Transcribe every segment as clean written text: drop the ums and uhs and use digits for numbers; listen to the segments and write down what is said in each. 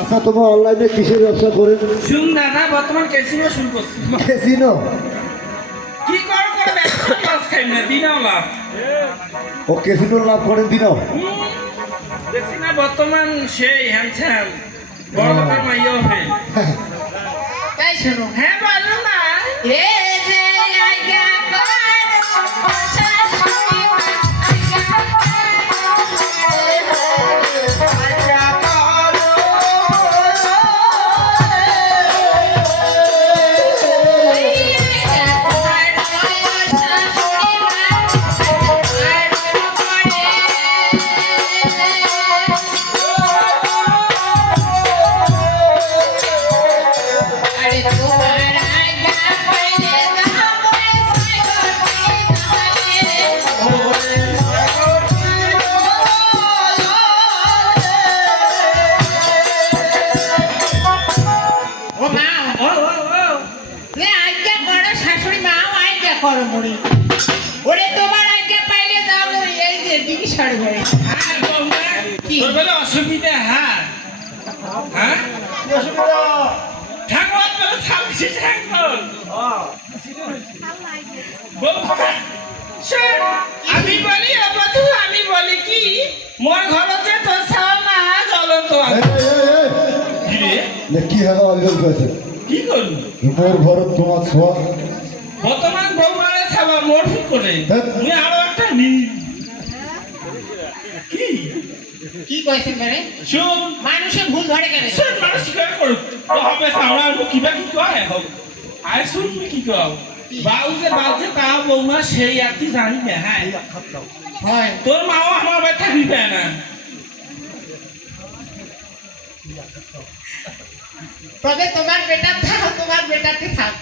আচ্ছা, তোমার অনলাইনে কিসের ব্যবসা করেন? শুন দাদা, বর্তমান ক্যাসিনো শুরু করছি। ক্যাসিনো? কি করে করে ব্যবসা লস খাই না, দিনাও লাভ। ও ক্যাসিনোর লাভ করেন দিনও? দেখছি না বর্তমান সেই হ্যান্ডসাম বড় লোকের মাইয়া হবে। তাই শোনো, হ্যাঁ বলো না। এ যে আজ্ঞা কর শাশুড়ি মা, আজ্ঞা করো মুড়ি ওরে তোমার আজ্ঞা পাইলে যাও এই যে ডিভিশন ঘরে। হ্যাঁ বৌমা, তোর বলে অসুবিধা? হ্যাঁ হ্যাঁ, কি অসুবিধা? ঠাকুর বলে থাকছি ঠাকুর। বৌমা শোন, আমি বলি অবধু, আমি বলি কি মোর ঘরতে তোর সামনা জ্বলন্ত এই, আছে। এই, এই, এই। কি রে? যে কি হলো অঞ্জল করেছে? কি করবি? মোর ঘর তোমার ছোঁয়া। বর্তমান বৌমারে ছাবা মোর ঠিক করে হ্যাঁ। মুই আরো একটা নি কি কি কইছেন মানে শুন, মানুষে ভুল ধরে কেন? শুন মানুষ কি করে করুক তো হবে সামনা কিবা কি কয় হোক। আর শুন তুই কি কও বাউজে তা বৌমা সেই আর তুই জানি না। হ্যাঁ হয় তোর মাও আমার বাড়ি থাকবি পায় না। তবে তোমার বেটা থাক, তোমার বেটাতে থাক,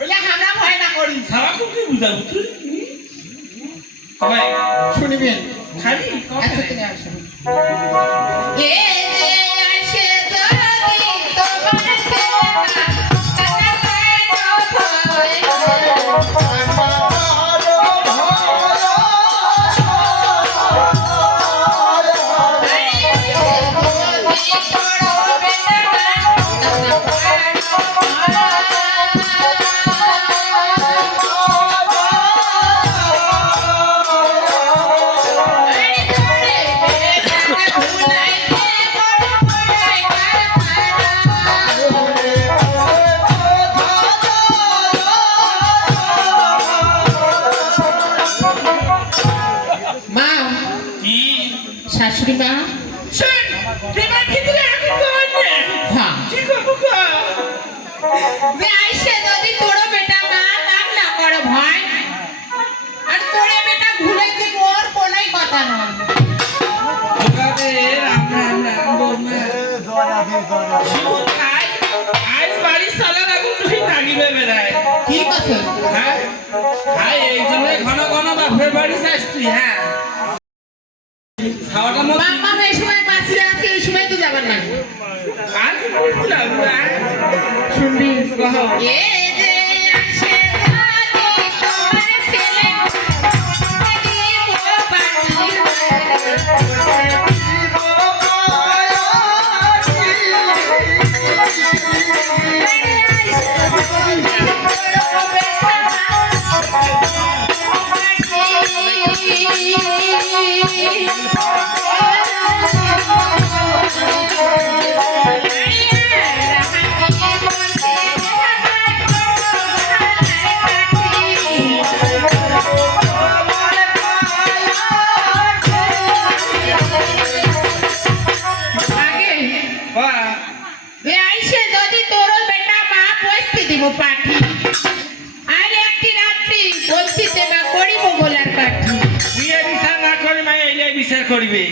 ওইলে আমরা ভয় না করি। সারা তো কি বুঝাবো তুই? ভাই শুনবেন খালি আচ্ছা তুমি আসো। এ যে আসে যদি তোমার সেবা কাটা পায় মা, কি শাশুড়ি মা, শুন তোমার ভিতরে আমি কই না। হ্যাঁ কি করবো গো? যে আইসে যদি তোর বেটা মা নাম না করে ভয়, আর তোরে বেটা ভুলাইতে মোর কোনোই কথা নয়। আরে রাম রাম রাম বৌমা শুন, আজ বাড়ি চালার আগুন তুই নাগিবে বেড়ায়। কি কথা? হ্যাঁ হ্যাঁ, এই জন্য ঘন ঘন বাপের বাড়ি যাস তুই। হ্যাঁ খাওয়াটা মত মাম্মা এই সময় বাঁচিয়ে আছে, এই সময় তো যাবার না। আর কি বলছিলাম? শুনবি এ যে আসে যদি তোমার ছেলে দিব যে আইসে যদি তোর বেটা মা পৌঁছতে দিব পাঠি, আর একটি রাত্রি বলছি সেবা করিব গোলার কাঠি। বিয়ে বিচার না করি মাই এলে বিচার করিবে।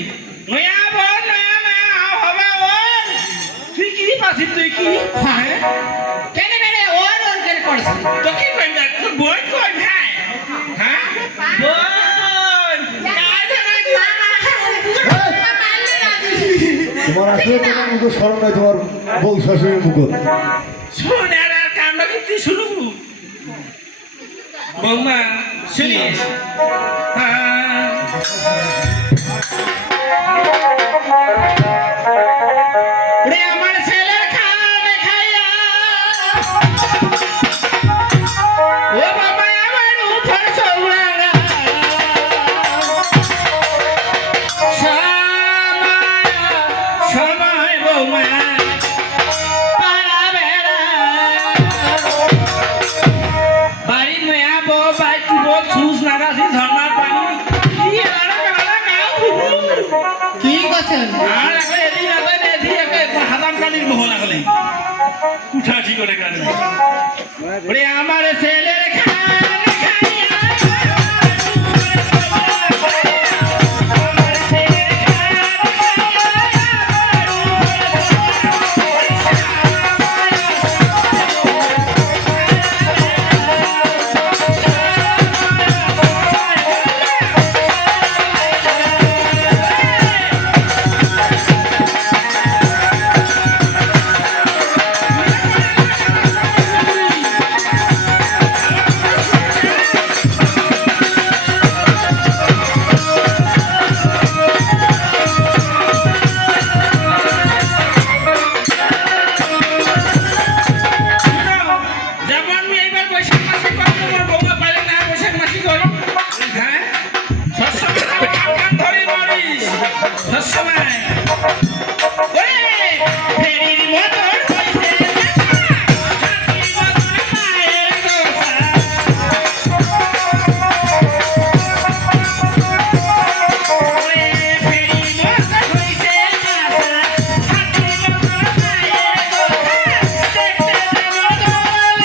নয়া বল নয়া নয়া হবে ওর। তুই কি পাছিস? তুই কি? হ্যাঁ কেন বেড়ে ওর ওর কেন করছি? তো কি কই না তুই বই কই ভাই? হ্যাঁ বল কাজ নাই। তোমার আসলে তোমার মুখ স্মরণ নাই, তোমার বউ শাশুড়ির মুখ। শুন আর কান্না কিন্তু শুরু বৌমা শুনিস। হ্যাঁ বৌমা পাড়া বেড়া বাড়ি মেয়া বউ বাইক বউ সুস নাগাছি ঝর্ণার পানি কি এলাকা কি করছেন আর এখন এদিন এখন এদিন এখন হাদাম কালির মোহন আগলে উঠা ঠিক করে কাটবে ওরে আমার ছেলের খান খাইয়া যেমন আমি এইবার বৈশাখ মাসে করবো আমার বৌমা পারে না বৈশাখ মাসে করো হ্যাঁ সবসময় খান ধরে মরিস সবসময় ফেরির মতন হইছে হাতির মতন মায়ের দোসা ফেরির মতন হইছে হাতির মতন মায়ের দোসা দেখতে যেমন গোল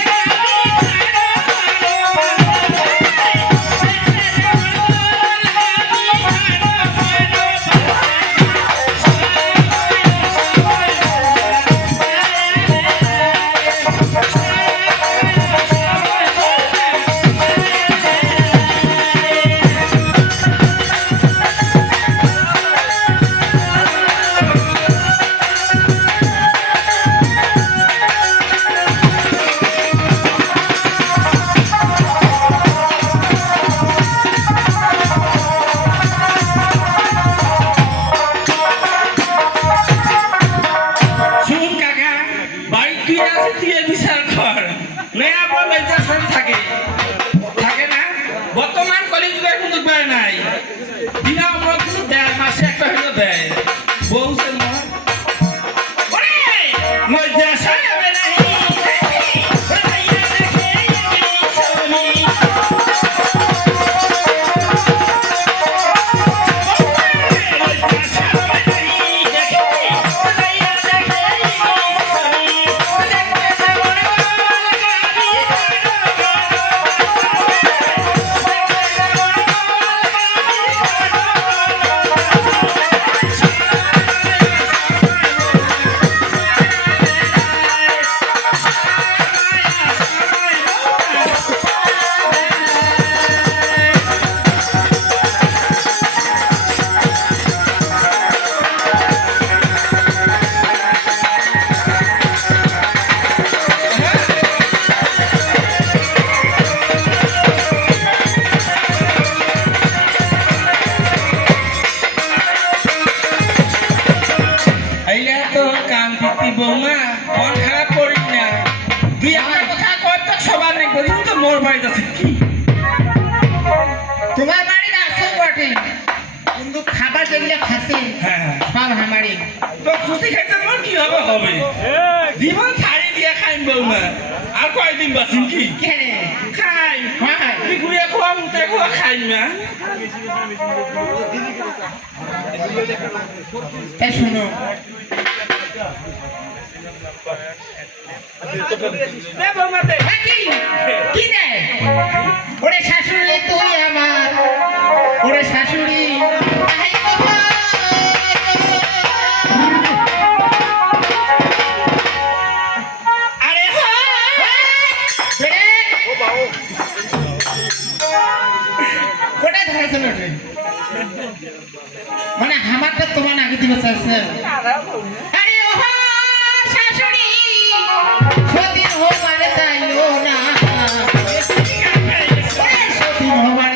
শুন কাকা বাড়ি তুই আছে তুই বিচার কর মেয়া বল বেচার থাকে থাকে না বর্তমান কলিযুগের কিন্তু উপায় নাই দিনা আমরা কিন্তু দেয় মাসে একটা হইলো দেয় বউ সে মজা সারাবে নাই আইলা তো কাম পিতি বৌমা মন খারাপ করিস না তুই একটা কথা কর তো সবার নেই বলিস তো মোর বাড়িতে আছে কি তোমার বাড়ি না আসো বটে কিন্তু খাবার যেগুলো খাসে হ্যাঁ সব আমারই তো খুশি খাইতে মোর কি হবে হবে জীবন ছাড়ি দিয়ে খাইম বৌমা আর কয়দিন বাঁচিম কি কেন খাই হ্যাঁ তুই ঘুরে খোয়া মুতে খোয়া খাই না এ শোনো দে বৌমা দে এ কি রে ওরে শাশুড়ি তুই আমার ওরে শাশুড়ি আই বাবা। আরে বেড়ে। ওটা ধরেছে না রে। মানে আমারটা তোমার আগে দিবে চাইছে আরে ওহো শাশুড়ি সতীন হবার চাইও না ওরে সতীন হবার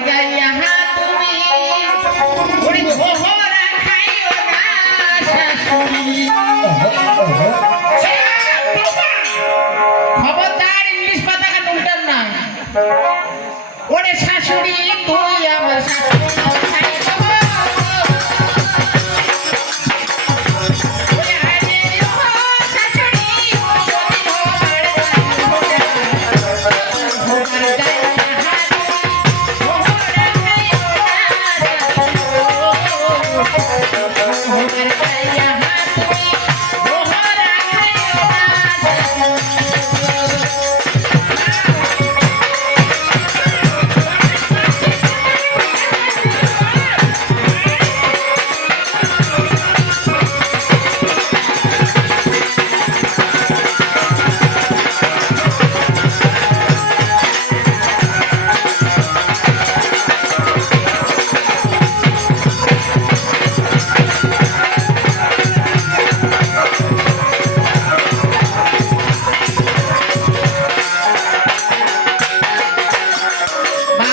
মা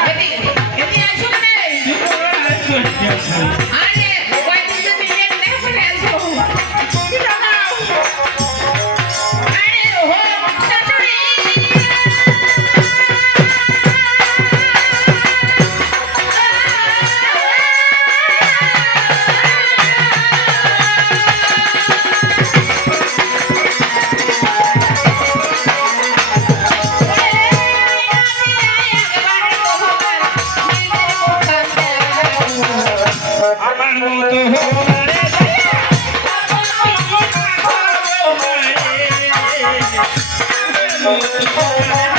এদিকে এদিকে আসো রে আরে ওই দিকে মিলে না করে আসো আরে ও শাশুড়ি আমার মতো হরে আমার মতো